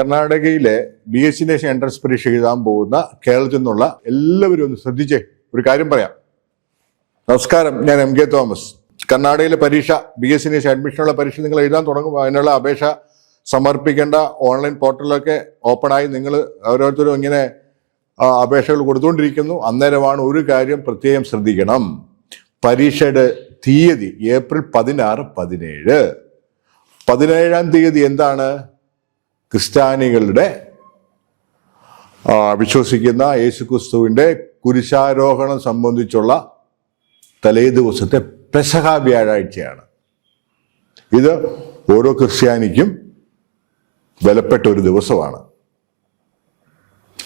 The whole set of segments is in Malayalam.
കർണാടകയിലെ B S C nation entrance പരീക്ഷ എഴുതാൻ പോകുന്ന കേരളത്തിൽ നിന്നുള്ള എല്ലാവരും ഒന്ന് ശ്രദ്ധിച്ചേ ഒരു കാര്യം പറയാം. നമസ്കാരം ഞാൻ എം കെ തോമസ്. കർണാടകയിലെ പരീക്ഷ ബി എസ് സി നേഷൻ അഡ്മിഷനുള്ള പരീക്ഷ നിങ്ങൾ എഴുതാൻ തുടങ്ങും. അതിനുള്ള അപേക്ഷ സമർപ്പിക്കേണ്ട ഓൺലൈൻ പോർട്ടലൊക്കെ ഓപ്പണായി നിങ്ങൾ ഓരോരുത്തരും ഇങ്ങനെ അപേക്ഷകൾ കൊടുത്തുകൊണ്ടിരിക്കുന്നു. അന്നേരമാണ് ഒരു കാര്യം പ്രത്യേകം ശ്രദ്ധിക്കണം. പരീക്ഷയുടെ തീയതി ഏപ്രിൽ പതിനാറ് പതിനേഴ്. പതിനേഴാം തീയതി എന്താണ്? ക്രിസ്ത്യാനികളുടെ വിശ്വസിക്കുന്ന യേശുക്രിസ്തുവിന്റെ കുരിശാരോഹണം സംബന്ധിച്ചുള്ള തലേ ദിവസത്തെ പെസഹ വ്യാഴാഴ്ചയാണ്. ഇത് ഓരോ ക്രിസ്ത്യാനിക്കും വിലപ്പെട്ട ഒരു ദിവസമാണ്.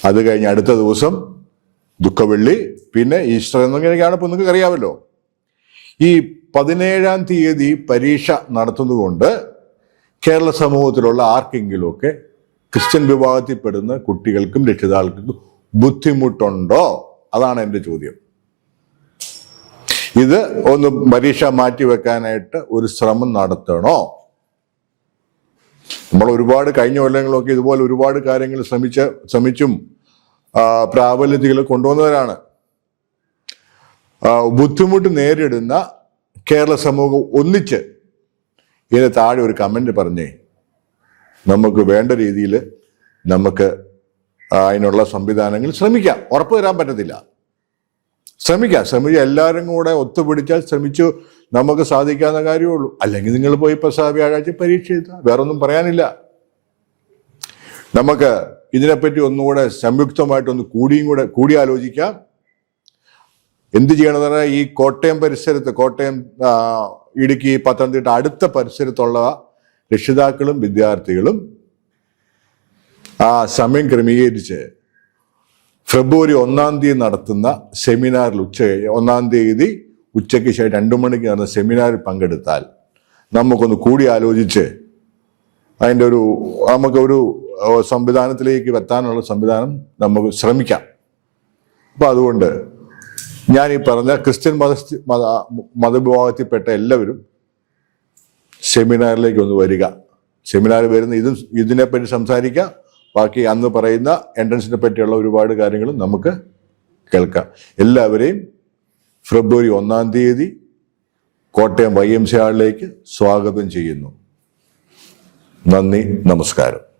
അത് കഴിഞ്ഞ് അടുത്ത ദിവസം ദുഃഖവെള്ളി പിന്നെ ഈസ്റ്റർ എന്നിങ്ങനെയാണ് ഇപ്പൊ നിങ്ങൾക്ക് അറിയാമല്ലോ ഈ പതിനേഴാം തീയതി പരീക്ഷ നടത്തുന്നതുകൊണ്ട് കേരള സമൂഹത്തിലുള്ള ആർക്കെങ്കിലുമൊക്കെ ക്രിസ്ത്യൻ വിഭാഗത്തിൽപ്പെടുന്ന കുട്ടികൾക്കും രക്ഷിതാക്കൾക്കും ബുദ്ധിമുട്ടുണ്ടോ? അതാണ് എന്റെ ചോദ്യം. ഇത് ഒന്ന് പരീക്ഷ മാറ്റിവെക്കാനായിട്ട് ഒരു ശ്രമം നടത്തണോ? നമ്മൾ ഒരുപാട് കഴിഞ്ഞ കൊല്ലങ്ങളൊക്കെ ഇതുപോലെ ഒരുപാട് കാര്യങ്ങൾ ശ്രമിച്ച ശ്രമിച്ചും പ്രാബല്യത്തിൽ കൊണ്ടുവന്നവരാണ്. ബുദ്ധിമുട്ട് നേരിടുന്ന കേരള സമൂഹം ഒന്നിച്ച് ഇതിന് താഴെ ഒരു കമന്റ് പറഞ്ഞേ. നമുക്ക് വേണ്ട രീതിയിൽ നമുക്ക് അതിനുള്ള സംവിധാനങ്ങൾ ശ്രമിക്കാം. ഉറപ്പ് തരാൻ പറ്റത്തില്ല. ശ്രമിക്കാം. ശ്രമിക്കുക എല്ലാവരും കൂടെ ഒത്തുപിടിച്ചാൽ ശ്രമിച്ചു നമുക്ക് സാധിക്കാവുന്ന കാര്യമുള്ളൂ അല്ലെങ്കിൽ നിങ്ങൾ പോയി പ്രസാദ വ്യാഴാഴ്ച പരീക്ഷ എഴുതുക. വേറൊന്നും പറയാനില്ല. നമുക്ക് ഇതിനെപ്പറ്റി ഒന്നുകൂടെ സംയുക്തമായിട്ടൊന്ന് കൂടിയും കൂടെ കൂടി ആലോചിക്കാം. എന്ത് ചെയ്യണമെന്ന് പറഞ്ഞാൽ ഈ കോട്ടയം പരിസരത്ത് കോട്ടയം ഇടുക്കി പത്തനംതിട്ട അടുത്ത പരിസരത്തുള്ള രക്ഷിതാക്കളും വിദ്യാർത്ഥികളും ആ സമയം ക്രമീകരിച്ച് ഫെബ്രുവരി ഒന്നാം തീയതി നടത്തുന്ന സെമിനാറിൽ ഉച്ച ഒന്നാം തീയതി ഉച്ചയ്ക്ക് ശേഷം രണ്ടു മണിക്ക് നടന്ന സെമിനാറിൽ പങ്കെടുത്താൽ നമുക്കൊന്ന് കൂടി ആലോചിച്ച് അതിന്റെ ഒരു നമുക്കൊരു സംവിധാനത്തിലേക്ക് എത്താനുള്ള സംവിധാനം നമുക്ക് ശ്രമിക്കാം. അപ്പം അതുകൊണ്ട് ഞാൻ ഈ പറഞ്ഞ ക്രിസ്ത്യൻ മത മത മതവിഭാഗത്തിൽപ്പെട്ട എല്ലാവരും സെമിനാറിലേക്ക് ഒന്ന് വരിക. സെമിനാർ വരുന്ന ഇതും ഇതിനെപ്പറ്റി സംസാരിക്കാം. ബാക്കി അന്ന് പറയുന്ന എൻട്രൻസിനെ പറ്റിയുള്ള ഒരുപാട് കാര്യങ്ങളും നമുക്ക് കേൾക്കാം. എല്ലാവരെയും ഫെബ്രുവരി ഒന്നാം തീയതി കോട്ടയം വൈ എം സി ആളിലേക്ക് സ്വാഗതം ചെയ്യുന്നു. നന്ദി നമസ്കാരം.